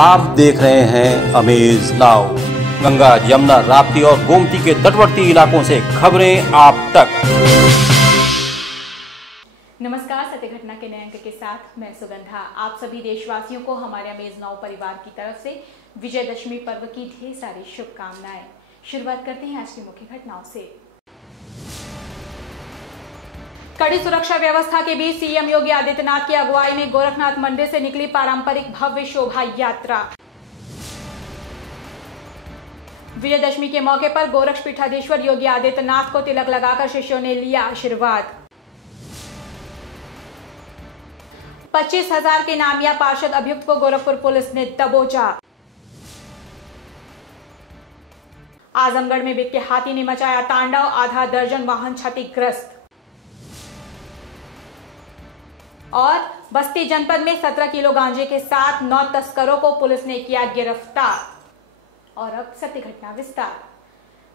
आप देख रहे हैं अमेज नाउ। गंगा, यमुना, राप्ती और गोमती के तटवर्ती इलाकों से खबरें आप तक। नमस्कार, सत्य घटना के नए अंक के साथ मैं सुगंधा। आप सभी देशवासियों को हमारे अमेज नाउ परिवार की तरफ से विजयदशमी पर्व की ढेर सारी शुभकामनाएं। शुरुआत करते हैं आज की मुख्य घटनाओं से। कड़ी सुरक्षा व्यवस्था के बीच सीएम योगी आदित्यनाथ की अगुवाई में गोरखनाथ मंदिर से निकली पारंपरिक भव्य शोभा यात्रा। विजयदशमी के मौके पर गोरक्षपीठाधीश्वर योगी आदित्यनाथ को तिलक लगाकर शिष्यों ने लिया आशीर्वाद। 25,000 के नामिया पार्षद अभियुक्त को गोरखपुर पुलिस ने दबोचा। आजमगढ़ में बिक्के हाथी ने मचाया तांडव, आधा दर्जन वाहन क्षतिग्रस्त। और बस्ती जनपद में 17 किलो गांजे के साथ 9 तस्करों को पुलिस ने किया गिरफ्तार। और अब सत्य घटना विस्तार।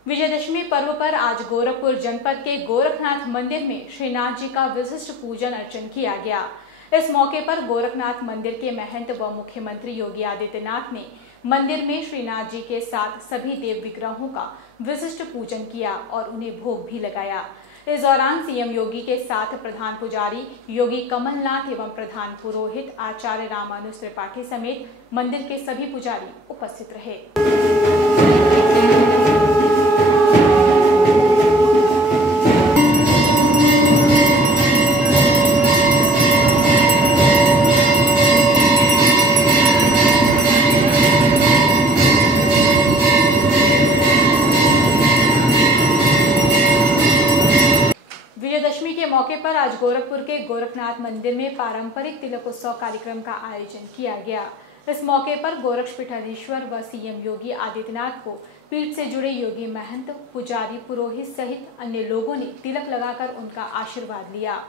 विजयदशमी पर्व पर आज गोरखपुर जनपद के गोरखनाथ मंदिर में श्रीनाथ जी का विशिष्ट पूजन अर्चन किया गया। इस मौके पर गोरखनाथ मंदिर के महंत व मुख्यमंत्री योगी आदित्यनाथ ने मंदिर में श्रीनाथ जी के साथ सभी देव विग्रहों का विशिष्ट पूजन किया और उन्हें भोग भी लगाया। इस दौरान सीएम योगी के साथ प्रधान पुजारी योगी कमलनाथ एवं प्रधान पुरोहित आचार्य रामानुज त्रिपाठी समेत मंदिर के सभी पुजारी उपस्थित रहे। विजयदशमी के मौके पर आज गोरखपुर के गोरखनाथ मंदिर में पारंपरिक तिलक उत्सव कार्यक्रम का आयोजन किया गया। इस मौके पर गोरक्षपीठाधीश्वर व सीएम योगी आदित्यनाथ को पीठ से जुड़े योगी महंत, पुजारी, पुरोहित सहित अन्य लोगों ने तिलक लगाकर उनका आशीर्वाद लिया।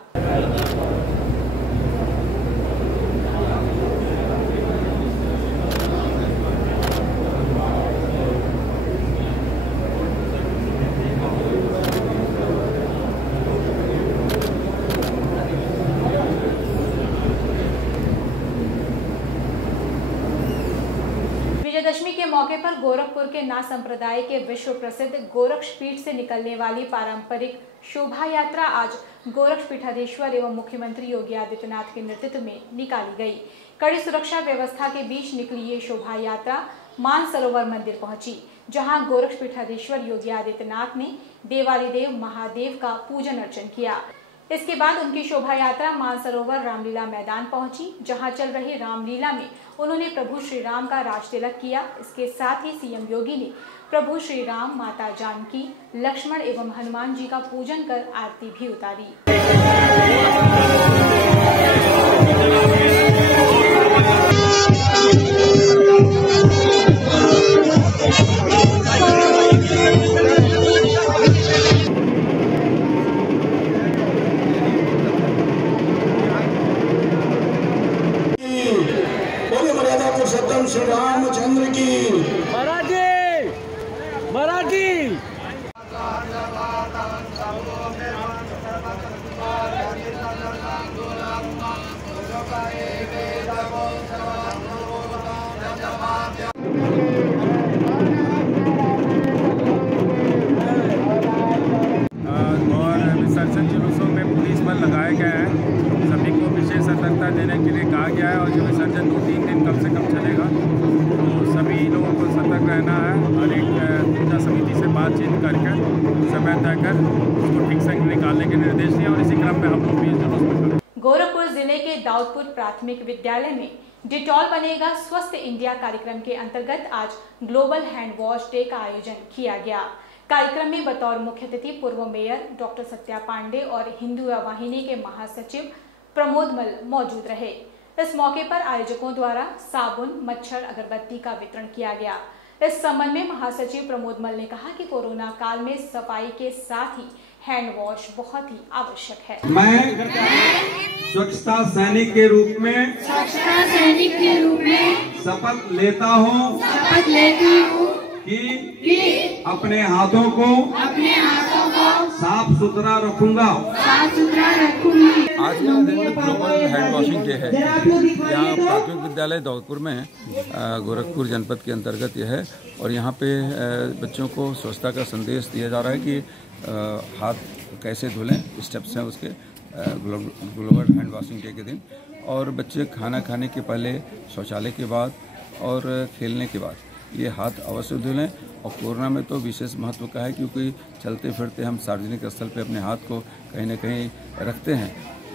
विजयदशमी के मौके पर गोरखपुर के नाथ संप्रदाय के विश्व प्रसिद्ध गोरक्षपीठ से निकलने वाली पारंपरिक शोभा यात्रा आज गोरक्षपीठाधीश्वर एवं मुख्यमंत्री योगी आदित्यनाथ के नेतृत्व में निकाली गई। कड़ी सुरक्षा व्यवस्था के बीच निकली ये शोभा यात्रा मानसरोवर मंदिर पहुंची, जहां गोरक्षपीठाधीश्वर योगी आदित्यनाथ ने देवादिदेव महादेव का पूजन अर्चन किया। इसके बाद उनकी शोभा यात्रा मानसरोवर रामलीला मैदान पहुंची, जहां चल रही रामलीला में उन्होंने प्रभु श्री राम का राज तिलक किया। इसके साथ ही सीएम योगी ने प्रभु श्री राम, माता जानकी, लक्ष्मण एवं हनुमान जी का पूजन कर आरती भी उतारी। श्री रामचंद्र की मराठी और विसर्जन जुलूसों में पुलिस बल लगाए गए हैं। सभी को विशेष सतर्कता देने के लिए कहा गया है और ये विसर्जन 2-3 दिन कम से कम चलेगा, तो सभी लोगों को सतर्क रहना है और एक पूजा समिति से बातचीत करके समय तय कर उसको ठीक से निकालने के निर्देश दिए और इसी क्रम में हम लोग भी जुलूस में करें। गोरखपुर जिले के दाऊदपुर प्राथमिक विद्यालय में डिटॉल बनेगा स्वस्थ इंडिया कार्यक्रम के अंतर्गत आज ग्लोबल हैंड वॉश डे का आयोजन किया गया। कार्यक्रम में बतौर मुख्य अतिथि पूर्व मेयर डॉक्टर सत्या पांडे और हिंदू वाहिनी के महासचिव प्रमोद मल मौजूद रहे। इस मौके पर आयोजकों द्वारा साबुन, मच्छर, अगरबत्ती का वितरण किया गया। इस संबंध में महासचिव प्रमोद मल ने कहा कि कोरोना काल में सफाई के साथ ही हैंड वॉश बहुत ही आवश्यक है। मैं स्वच्छता सैनिक के रूप में शपथ लेता हूँ कि अपने हाथों को साफ सुथरा रखूंगा आज का दिन ग्लोबल हैंड वॉशिंग डे है। यहाँ प्राथमिक विद्यालय दौलतपुर में गोरखपुर जनपद के अंतर्गत यह है और यहाँ पे बच्चों को स्वच्छता का संदेश दिया जा रहा है कि हाथ कैसे धुलें, स्टेप्स हैं उसके ग्लोबल हैंड वॉशिंग डे के दिन। और बच्चे खाना खाने के पहले, शौचालय के बाद और खेलने के बाद ये हाथ अवश्य धुलें। और कोरोना में तो विशेष महत्व का है क्योंकि चलते फिरते हम सार्वजनिक स्थल पे अपने हाथ को कहीं न कहीं रखते हैं,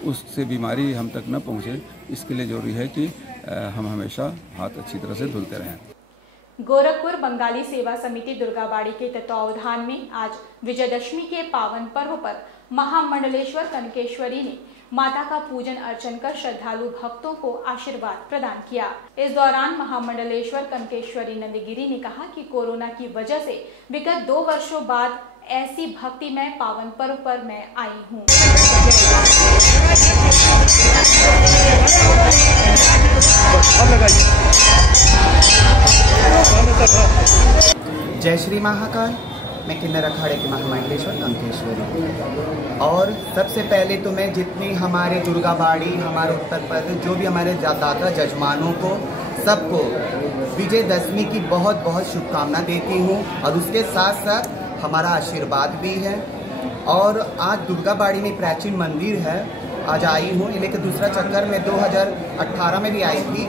उससे बीमारी हम तक न पहुंचे, इसके लिए जरूरी है कि हम हमेशा हाथ अच्छी तरह से धुलते रहें। गोरखपुर बंगाली सेवा समिति दुर्गाबाड़ी के तत्वावधान में आज विजयदशमी के पावन पर्व पर महामंडलेश्वर कनकेश्वरी ने माता का पूजन अर्चन कर श्रद्धालु भक्तों को आशीर्वाद प्रदान किया। इस दौरान महामंडलेश्वर कनकेश्वरी नंदगिरी ने कहा कि कोरोना की वजह से विगत 2 वर्षों बाद ऐसी भक्तिमय पावन पर्व पर मैं आई हूँ। जय श्री महाकाल। मैं किन्नर अखाड़े के महामंडलेश्वर कनकेश्वरी। और सबसे पहले तो मैं जितनी हमारे दुर्गाबाड़ी, हमारे उत्तर प्रदेश, जो भी हमारे दाता जजमानों को, सबको विजयदशमी की बहुत बहुत शुभकामना देती हूँ और उसके साथ साथ हमारा आशीर्वाद भी है। और आज दुर्गाबाड़ी में प्राचीन मंदिर है, आज आई हूँ। लेकिन दूसरा चक्कर में 2018 में भी आई थी,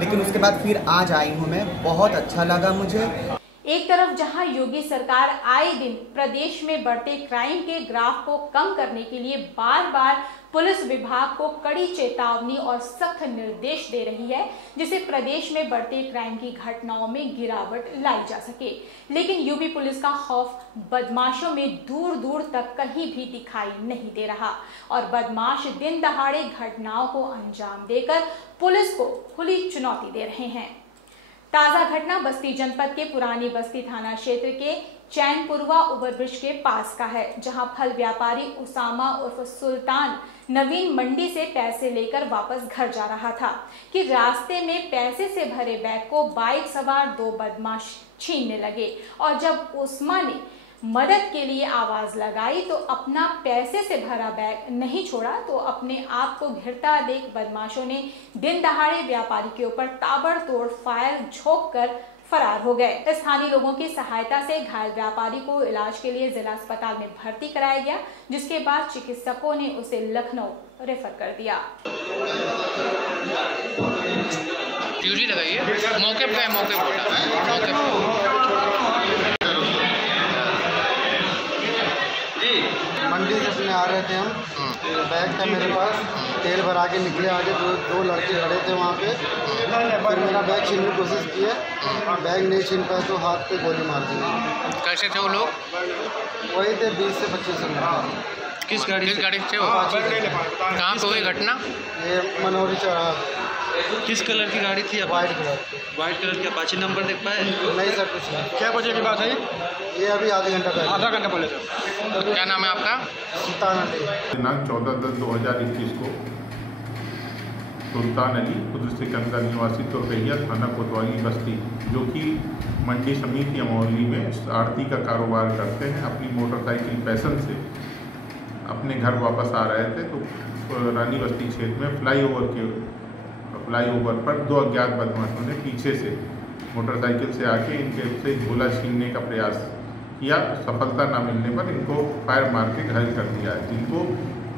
लेकिन उसके बाद फिर आज आई हूँ मैं। बहुत अच्छा लगा मुझे। एक तरफ जहां योगी सरकार आए दिन प्रदेश में बढ़ते क्राइम के ग्राफ को कम करने के लिए बार बार पुलिस विभाग को कड़ी चेतावनी और सख्त निर्देश दे रही है, जिससे प्रदेश में बढ़ते क्राइम की घटनाओं में गिरावट लाई जा सके, लेकिन यूपी पुलिस का खौफ बदमाशों में दूर दूर तक कहीं भी दिखाई नहीं दे रहा और बदमाश दिन दहाड़े घटनाओं को अंजाम देकर पुलिस को खुली चुनौती दे रहे हैं। ताजा घटना बस्ती जनपद के पुरानी बस्ती थाना क्षेत्र के चैनपुरवा ओवरब्रिज के पास का है, जहां फल व्यापारी उसामा उर्फ सुल्तान नवीन मंडी से पैसे लेकर वापस घर जा रहा था कि रास्ते में पैसे से भरे बैग को बाइक सवार 2 बदमाश छीनने लगे और जब उस्मा ने मदद के लिए आवाज लगाई तो अपना पैसे से भरा बैग नहीं छोड़ा, तो अपने आप को घिरता देख बदमाशों ने दिन दहाड़े व्यापारी के ऊपर ताबड़तोड़ फायर झोंक कर फरार हो गए। स्थानीय लोगों की सहायता से घायल व्यापारी को इलाज के लिए जिला अस्पताल में भर्ती कराया गया, जिसके बाद चिकित्सकों ने उसे लखनऊ रेफर कर दिया। ड्यूटी लगाइए, मौके पे मंडी से अपने आ रहे थे हम, बैग था मेरे पास, तेल भरा के निकले आगे, दो लड़के खड़े थे वहाँ पे। फिर मेरा बैग छीनने की कोशिश की है, बैग नहीं छीन पाए तो हाथ पे गोली मार दी। कैसे थे वो लोग? वही थे 20 से 25 मिनट। किस गाड़ी से वो? कहाँ पे हुई घटना? ये मनोरी चौराहा। किस कलर की गाड़ी थी? White colour. वाइट कलर की अपाची नंबर देख पाए? नहीं सर, कुछ नहीं। क्या बजे की बात है ये? अभी आधा घंटा पहले। क्या नाम है आपका? सुल्तान अली। दिनांक 14/10/2021 को सुल्तान अली खुद सिकंदर निवासी तुरकैया थाना कोतवाली बस्ती, जो कि मंडी समिति अमौली में आड़ती का कारोबार करते हैं, अपनी मोटरसाइकिल पैसन से अपने घर वापस आ रहे थे तो रानी बस्ती क्षेत्र में फ्लाईओवर पर 2 अज्ञात बदमाशों ने पीछे से मोटरसाइकिल से आके इनके से झोला छीनने का प्रयास किया। सफलता न मिलने पर इनको फायर मार के घायल कर दिया है, जिनको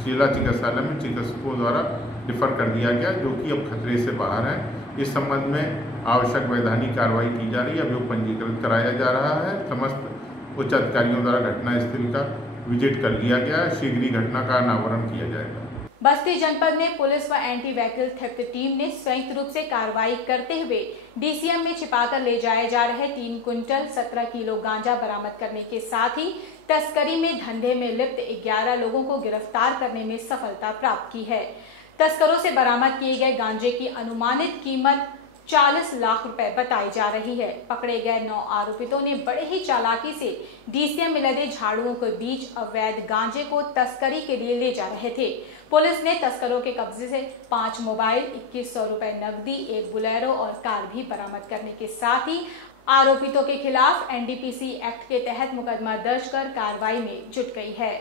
जिला चिकित्सालय में चिकित्सकों द्वारा रिफर कर दिया गया, जो कि अब खतरे से बाहर है। इस संबंध में आवश्यक वैधानिक कार्रवाई की जा रही है, अभियोग पंजीकृत कराया जा रहा है। समस्त उच्च अधिकारियों द्वारा घटनास्थल का विजिट कर लिया गया है, शीघ्र ही घटना का अनावरण किया जाएगा। बस्ती जनपद में पुलिस व एंटी व्हीकल थेफ्ट टीम ने संयुक्त रूप से कार्रवाई करते हुए डीसीएम में छिपाकर ले जाए जा रहे 3 क्विंटल 17 किलो गांजा बरामद करने के साथ ही तस्करी में धंधे में लिप्त 11 लोगों को गिरफ्तार करने में सफलता प्राप्त की है। तस्करों से बरामद किए गए गांजे की अनुमानित कीमत 40 लाख रुपए बताई जा रही है। पकड़े गए 9 आरोपितों ने बड़े ही चालाकी से डीसीएम में लदे झाड़ुओं के बीच अवैध गांजे को तस्करी के लिए ले जा रहे थे। पुलिस ने तस्करों के कब्जे से 5 मोबाइल, 2100 रुपए नकदी, 1 बुलेरो और कार भी बरामद करने के साथ ही आरोपितों के खिलाफ एनडीपीसी एक्ट के तहत मुकदमा दर्ज कर कार्रवाई में जुट गई है।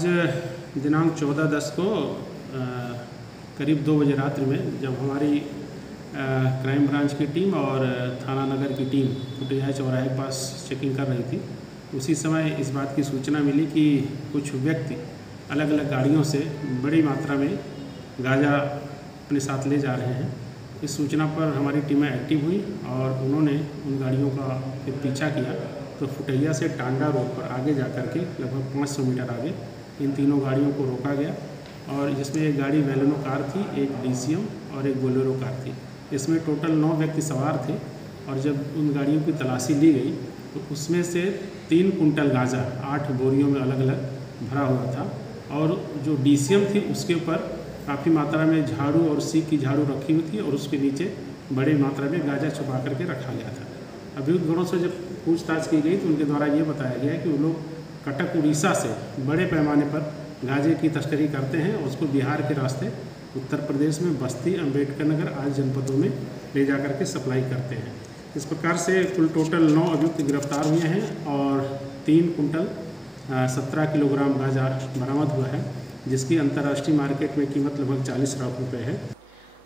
आज दिनांक 14/10 को करीब 2 बजे रात्रि में जब हमारी क्राइम ब्रांच की टीम और थाना नगर की टीम फुटैया चौराहे के पास चेकिंग कर रही थी, उसी समय इस बात की सूचना मिली कि कुछ व्यक्ति अलग अलग गाड़ियों से बड़ी मात्रा में गांजा अपने साथ ले जा रहे हैं। इस सूचना पर हमारी टीमें एक्टिव हुई और उन्होंने उन गाड़ियों का फिर पीछा किया, तो फुटैया से टांडा रोड पर आगे जा कर के लगभग 500 मीटर आगे इन तीनों गाड़ियों को रोका गया और जिसमें एक गाड़ी वेलेनो कार थी, एक DCM और एक बोलेरो कार थी। इसमें टोटल 9 व्यक्ति सवार थे और जब उन गाड़ियों की तलाशी ली गई तो उसमें से 3 कुंटल गांजा 8 बोरियों में अलग अलग भरा हुआ था और जो DCM थी उसके ऊपर काफ़ी मात्रा में झाड़ू और सीख की झाड़ू रखी हुई थी और उसके नीचे बड़ी मात्रा में गांजा छुपा करके रखा गया था। अभियुक्त गणों से जब पूछताछ की गई तो उनके द्वारा ये बताया गया कि वो लोग कटक उड़ीसा से बड़े पैमाने पर गांजे की तस्करी करते हैं और उसको बिहार के रास्ते उत्तर प्रदेश में बस्ती, अम्बेडकर नगर आदि जनपदों में ले जा कर के सप्लाई करते हैं। इस प्रकार से कुल टोटल 9 अभियुक्त गिरफ्तार हुए हैं और 3 कुंटल 17 किलोग्राम गांजा बरामद हुआ है, जिसकी अंतर्राष्ट्रीय मार्केट में कीमत लगभग 40 लाख रुपए है।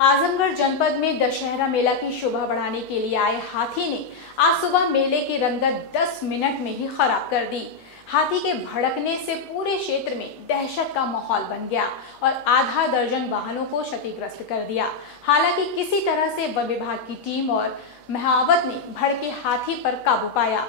आजमगढ़ जनपद में दशहरा मेला की शोभा बढ़ाने के लिए आए हाथी ने आज सुबह मेले की रंगत 10 मिनट में ही खराब कर दी। हाथी के भड़कने से पूरे क्षेत्र में दहशत का माहौल बन गया और आधा दर्जन वाहनों को क्षतिग्रस्त कर दिया। हालांकि किसी तरह से वन विभाग की टीम और महावत ने भड़के हाथी पर काबू पाया।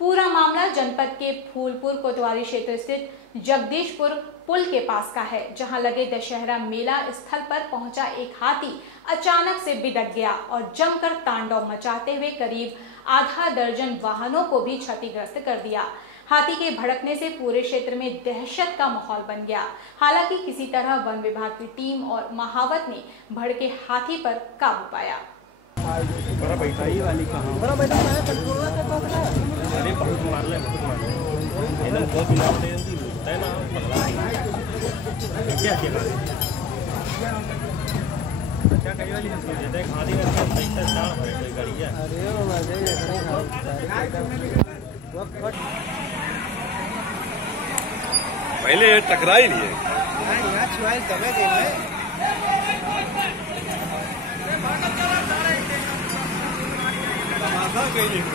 पूरा मामला जनपद के फूलपुर कोतवाली क्षेत्र स्थित जगदीशपुर पुल के पास का है, जहां लगे दशहरा मेला स्थल पर पहुंचा एक हाथी अचानक से बिदक गया और जमकर तांडव मचाते हुए करीब आधा दर्जन वाहनों को भी क्षतिग्रस्त कर दिया। हाथी के भड़कने से पूरे क्षेत्र में दहशत का माहौल बन गया। हालांकि किसी तरह वन विभाग की टीम और महावत ने भड़के हाथी पर काबू पाया। पहले टकरा ही नहीं है।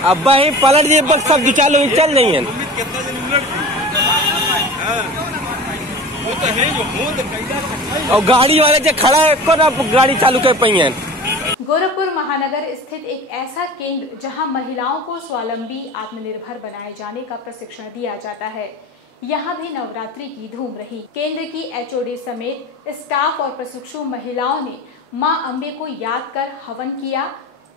अब ही पलट दिए बस सब चालू चल नहीं है। और गाड़ी वाले जो खड़ा है को ना गाड़ी चालू कर पाई है। गोरखपुर महानगर स्थित एक ऐसा केंद्र जहां महिलाओं को स्वावलंबी आत्मनिर्भर बनाए जाने का प्रशिक्षण दिया जाता है, यहां भी नवरात्रि की धूम रही। केंद्र की HOD समेत स्टाफ और प्रशिक्षु महिलाओं ने मां अम्बे को याद कर हवन किया,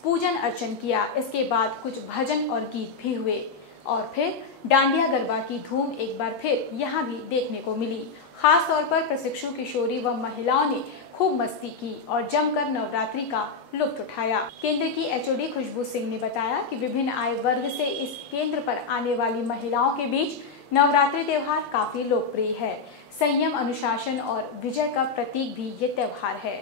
पूजन अर्चन किया। इसके बाद कुछ भजन और गीत भी हुए और फिर डांडिया गरबा की धूम एक बार फिर यहाँ भी देखने को मिली। खास तौर पर प्रशिक्षु किशोरी व महिलाओं ने खूब मस्ती की और जमकर नवरात्रि का लुत्फ उठाया। केंद्र की HOD खुशबू सिंह ने बताया कि विभिन्न आयु वर्ग से इस केंद्र पर आने वाली महिलाओं के बीच नवरात्रि त्योहार काफी लोकप्रिय है। संयम, अनुशासन और विजय का प्रतीक भी ये त्योहार है।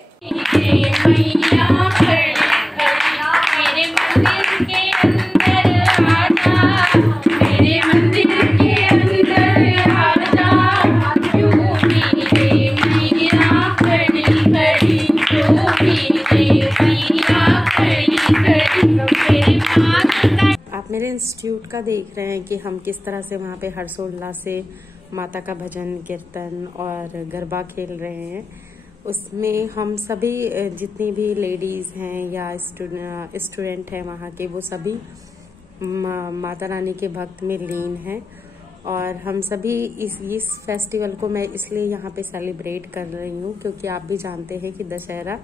आप मेरे इंस्टीट्यूट का देख रहे हैं कि हम किस तरह से वहाँ पे हर्षोल्लास से माता का भजन, कीर्तन और गरबा खेल रहे हैं। उसमें हम सभी जितनी भी लेडीज़ हैं या स्टूडेंट हैं वहाँ के, वो सभी माता रानी के भक्त में लीन हैं और हम सभी इस फेस्टिवल को मैं इसलिए यहाँ पे सेलिब्रेट कर रही हूँ क्योंकि आप भी जानते हैं कि दशहरा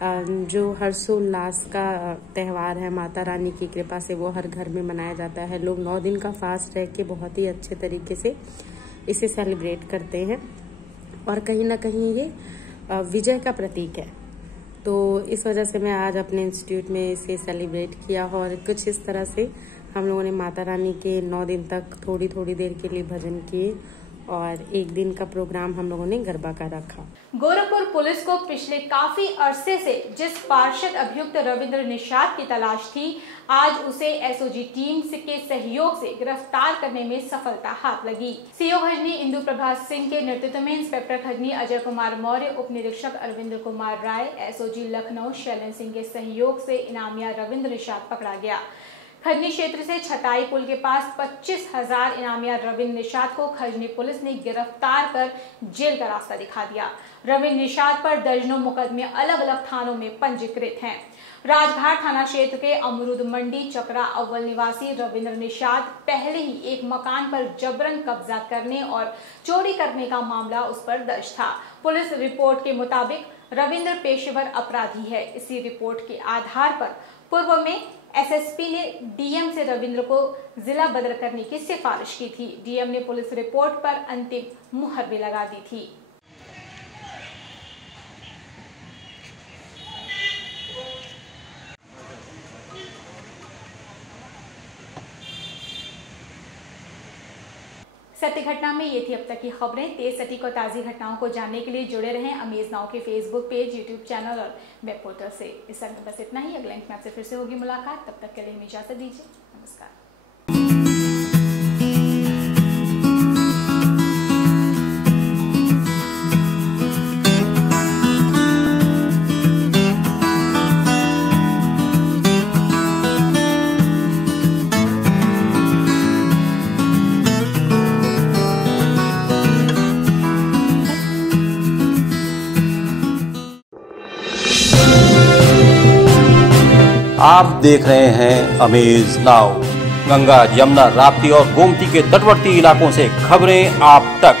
जो हर्षोल्लास का त्यौहार है, माता रानी की कृपा से वो हर घर में मनाया जाता है। लोग 9 दिन का फास्ट रह के बहुत ही अच्छे तरीके से इसे सेलिब्रेट करते हैं और कहीं ना कहीं ये विजय का प्रतीक है। तो इस वजह से मैं आज अपने इंस्टीट्यूट में इसे सेलिब्रेट किया और कुछ इस तरह से हम लोगों ने माता रानी के 9 दिन तक थोड़ी थोड़ी देर के लिए भजन किए और एक दिन का प्रोग्राम हम लोगों ने गरबा का रखा। गोरखपुर पुलिस को पिछले काफी अरसे से जिस पार्षद अभियुक्त रविंद्र निषाद की तलाश थी, आज उसे एसओजी टीम के सहयोग से गिरफ्तार करने में सफलता हाथ लगी। सीओ खजनी इंदु प्रभा सिंह के नेतृत्व में इंस्पेक्टर खजनी अजय कुमार मौर्य, उप निरीक्षक अरविंद कुमार राय, एसओजी लखनऊ शैलन सिंह के सहयोग से इनामिया रविंद्र निषाद पकड़ा गया। खजनी क्षेत्र से छटाई पुल के पास 25,000 इनामिया रविंद्र निषाद को खजनी पुलिस ने गिरफ्तार कर जेल का रास्ता दिखा दिया। रविंद्र निषाद पर दर्जनों मुकदमे अलग अलग थानों में पंजीकृत हैं। राजघाट थाना क्षेत्र के अमरूद मंडी चकरा अव्वल निवासी रविंद्र निषाद पहले ही एक मकान पर जबरन कब्जा करने और चोरी करने का मामला उस पर दर्ज था। पुलिस रिपोर्ट के मुताबिक रविंद्र पेशेवर अपराधी है। इसी रिपोर्ट के आधार पर पूर्व में एसएसपी ने डीएम से रविंद्र को जिला बदल करने की सिफारिश की थी। डीएम ने पुलिस रिपोर्ट पर अंतिम मुहर भी लगा दी थी। सत्य घटना में ये थी अब तक की खबरें। तेज सटीक और ताज़ी घटनाओं को जानने के लिए जुड़े रहें अमेज नाउ के फेसबुक पेज, यूट्यूब चैनल और वेब पोर्टल से। इस समय बस इतना ही। अगले अंक में आपसे फिर से होगी मुलाकात। तब तक के लिए हमें इजाजत दीजिए। नमस्कार। आप देख रहे हैं अमेज नाउ। गंगा, यमुना, राप्ती और गोमती के तटवर्ती इलाकों से खबरें आप तक।